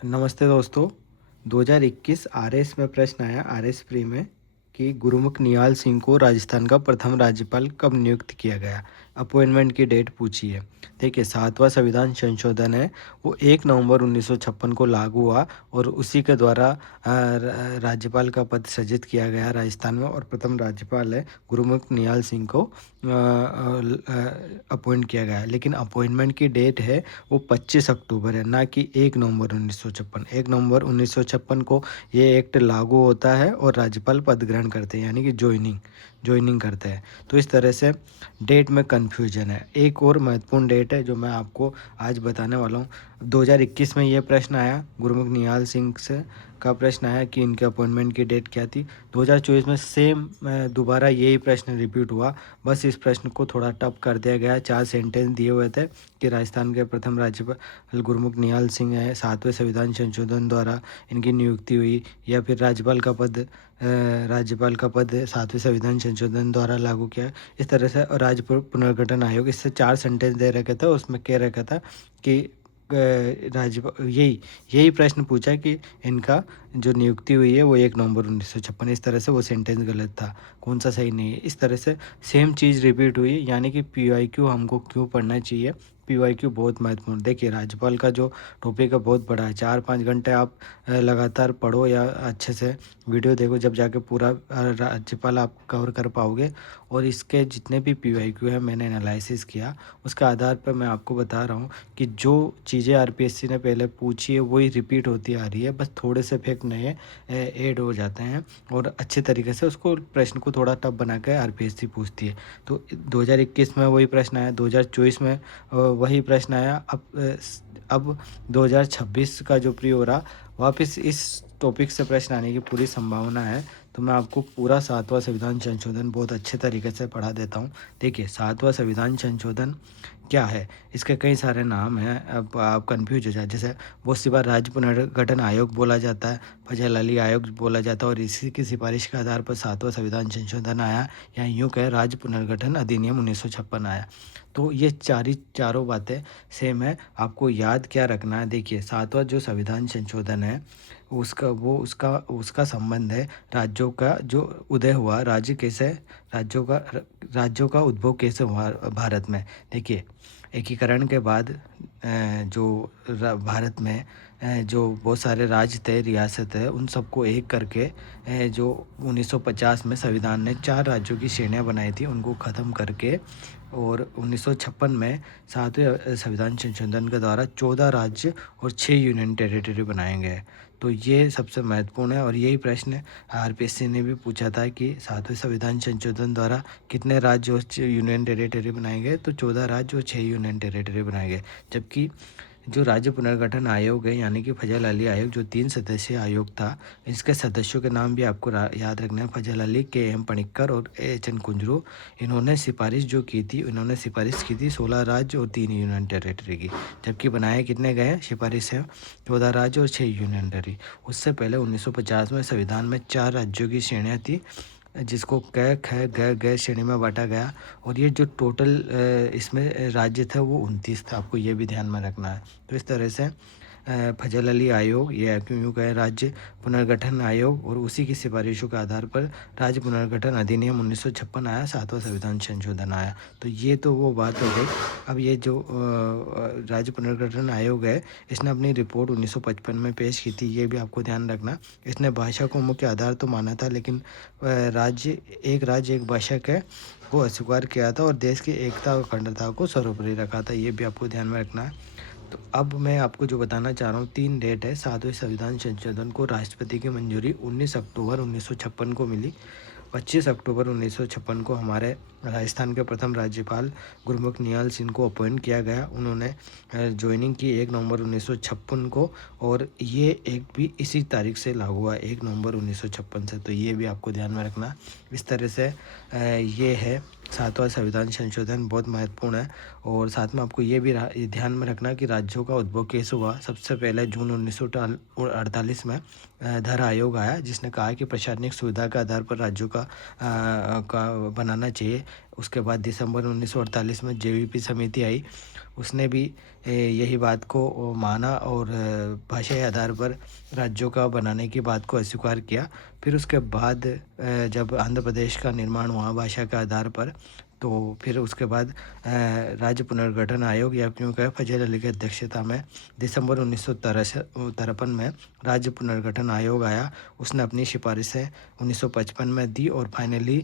नमस्ते दोस्तों। 2021 आरएस में प्रश्न आया आरएस प्री में कि गुरुमुख निहाल सिंह को राजस्थान का प्रथम राज्यपाल कब नियुक्त किया गया। अपॉइंटमेंट की डेट पूछी है। देखिए, 7वां संविधान संशोधन है वो 1 नवंबर 1956 को लागू हुआ और उसी के द्वारा राज्यपाल का पद सृजित किया गया राजस्थान में, और प्रथम राज्यपाल है गुरुमुख निहाल सिंह को अपॉइंट किया गया है। लेकिन अपॉइंटमेंट की डेट है वो 25 अक्टूबर है, ना कि 1 नवंबर 1956। 1 नवंबर 1956 को ये एक्ट लागू होता है और राज्यपाल पद ग्रहण करते हैं, यानी कि ज्वाइनिंग करते हैं। तो इस तरह से डेट में कन्फ्यूजन है। एक और महत्वपूर्ण डेट है जो मैं आपको आज बताने वाला हूँ। 2021 में ये प्रश्न आया, गुरमुख निहाल सिंह से का प्रश्न आया कि इनके अपॉइंटमेंट की डेट क्या थी। 2024 में सेम दोबारा यही प्रश्न रिपीट हुआ, बस इस प्रश्न को थोड़ा टफ कर दिया गया। 4 सेंटेंस दिए हुए थे कि राजस्थान के प्रथम राज्यपाल गुरमुख निहाल सिंह है, 7वें संविधान संशोधन द्वारा इनकी नियुक्ति हुई, या फिर राज्यपाल का पद 7वें संविधान संशोधन द्वारा लागू किया। इस तरह से राज्य पुनर्गठन आयोग, इससे 4 सेंटेंस दे रखे थे, उसमें कह रखा था कि राज्यपाल यही प्रश्न पूछा कि इनका जो नियुक्ति हुई है वो 1 नवंबर 1956। इस तरह से वो सेंटेंस गलत था, कौन सा सही नहीं है। इस तरह से सेम चीज़ रिपीट हुई, यानी कि पीवाईक्यू हमको क्यों पढ़ना चाहिए। पीवाईक्यू बहुत महत्वपूर्ण। देखिए, राज्यपाल का जो टॉपिक है बहुत बड़ा है। 4-5 घंटे आप लगातार पढ़ो या अच्छे से वीडियो देखो, जब जाके पूरा राज्यपाल आप कवर कर पाओगे। और इसके जितने भी पीवाईक्यू है मैंने एनालिसिस किया, उसके आधार पर मैं आपको बता रहा हूँ कि जो चीज़ें आरपीएससी ने पहले पूछी है वही रिपीट होती आ रही है, बस थोड़े से फैक्ट नए ऐड हो जाते हैं और अच्छे तरीके से उसको प्रश्न को थोड़ा टफ बना के आरपीएससी पूछती है। तो 2021 में वही प्रश्न आया, 2024 में वही प्रश्न आया। अब 2026 का जो प्री हो रहा, वापस इस टॉपिक से प्रश्न आने की पूरी संभावना है। तो मैं आपको पूरा 7वां संविधान संशोधन बहुत अच्छे तरीके से पढ़ा देता हूँ। देखिए, 7वां संविधान संशोधन क्या है, इसके कई सारे नाम हैं। अब आप कन्फ्यूज हो जाए, जैसे बहुत सी बार राज्य पुनर्गठन आयोग बोला जाता है, फजल अली आयोग बोला जाता है, और इसी की सिफारिश के आधार पर 7वां संविधान संशोधन आया, या यूँ कहे राज्य पुनर्गठन अधिनियम 1956 आया। तो ये चारों बातें सेम है। आपको याद क्या रखना है, देखिए 7वां जो संविधान संशोधन है उसका संबंध है राज्यों का जो उदय हुआ, राज्यों का उद्भव कैसे हुआ भारत में। देखिए, एकीकरण के बाद भारत में जो बहुत सारे राज्य थे, रियासत है, उन सबको एक करके जो 1950 में संविधान ने 4 राज्यों की श्रेणियां बनाई थी, उनको ख़त्म करके, और 1956 में 7वें संविधान संशोधन के द्वारा 14 राज्य और 6 यूनियन टेरिटरी बनाए गए। तो ये सबसे महत्वपूर्ण है, और यही प्रश्न आरपीएससी ने भी पूछा था कि 7वें संविधान संशोधन द्वारा कितने राज्य और यूनियन टेरिटरी बनाए गए, तो 14 राज्य और 6 यूनियन टेरिटरी बनाए गए। जबकि जो राज्य पुनर्गठन आयोग है, यानी कि फजल अली आयोग, जो 3 सदस्यीय आयोग था, इसके सदस्यों के नाम भी आपको याद रखना है। फजल अली, के एम पनिक्कर और एच एन कुंजरू। इन्होंने सिफारिश की थी 16 राज्य और 3 यूनियन टेरिटरी की, जबकि बनाए कितने गए सिफारिश है, 14 राज्य और 6 यूनियन टेरिटरी। उससे पहले 1950 में संविधान में 4 राज्यों की श्रेणियाँ थी, जिसको क ख ग घ श्रेणी में बांटा गया, और ये जो टोटल इसमें राज्य था वो 29 था। आपको ये भी ध्यान में रखना है। तो इस तरह से फजल अली आयोग, ये क्यों कहे राज्य पुनर्गठन आयोग, और उसी की सिफारिशों के आधार पर राज्य पुनर्गठन अधिनियम 1956 आया, 7वां संविधान संशोधन आया। तो ये तो वो बात हो गई। अब ये जो राज्य पुनर्गठन आयोग है, इसने अपनी रिपोर्ट 1955 में पेश की थी, ये भी आपको ध्यान रखना। इसने भाषा को मुख्य आधार तो माना था, लेकिन राज्य एक भाषा को अस्वीकार किया था, और देश की एकता और अखंडता को सर्वोपरि रखा था। ये भी आपको ध्यान में रखना है। तो अब मैं आपको जो बताना चाह रहा हूँ, 3 डेट है। 7वें संविधान संशोधन को राष्ट्रपति की मंजूरी 19 अक्टूबर 1956 को मिली। 25 अक्टूबर 1956 को हमारे राजस्थान के प्रथम राज्यपाल गुरमुख निहाल सिंह को अपॉइंट किया गया। उन्होंने ज्वाइनिंग की 1 नवंबर 1956 को, और ये एक भी इसी तारीख से लागू हुआ, 1 नवंबर 1956 से। तो ये भी आपको ध्यान में रखना। इस तरह से ये है 7वां संविधान संशोधन, बहुत महत्वपूर्ण है। और साथ में आपको ये भी ध्यान में रखना कि राज्यों का उद्भव कैसे हुआ। सबसे पहले जून 1948 में धर आयोग आया, जिसने कहा कि प्रशासनिक सुविधा के आधार पर राज्यों का बनाना चाहिए। उसके बाद दिसंबर 1948 में जेवीपी समिति आई, उसने भी यही बात को माना और भाषाई आधार पर राज्यों का बनाने की बात को अस्वीकार किया। फिर उसके बाद जब आंध्र प्रदेश का निर्माण हुआ भाषा के आधार पर, तो फिर उसके बाद राज्य पुनर्गठन आयोग या क्यों कहे फजल अली की अध्यक्षता में दिसंबर 1953 में राज्य पुनर्गठन आयोग आया। उसने अपनी सिफारिशें 1955 में दी और फाइनली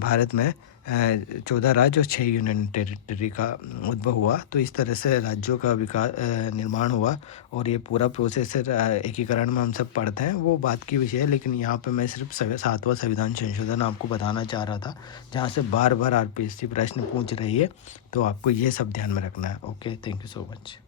भारत में 14 राज्य और 6 यूनियन टेरिटरी का उद्भव हुआ। तो इस तरह से राज्यों का विकास निर्माण हुआ और ये पूरा प्रोसेस एकीकरण में हम सब पढ़ते हैं, वो बात की विषय है। लेकिन यहाँ पे मैं सिर्फ 7वां संविधान संशोधन आपको बताना चाह रहा था, जहाँ से बार बार आरपीएससी प्रश्न पूछ रही है, तो आपको ये सब ध्यान में रखना है। Okay, thank you so much.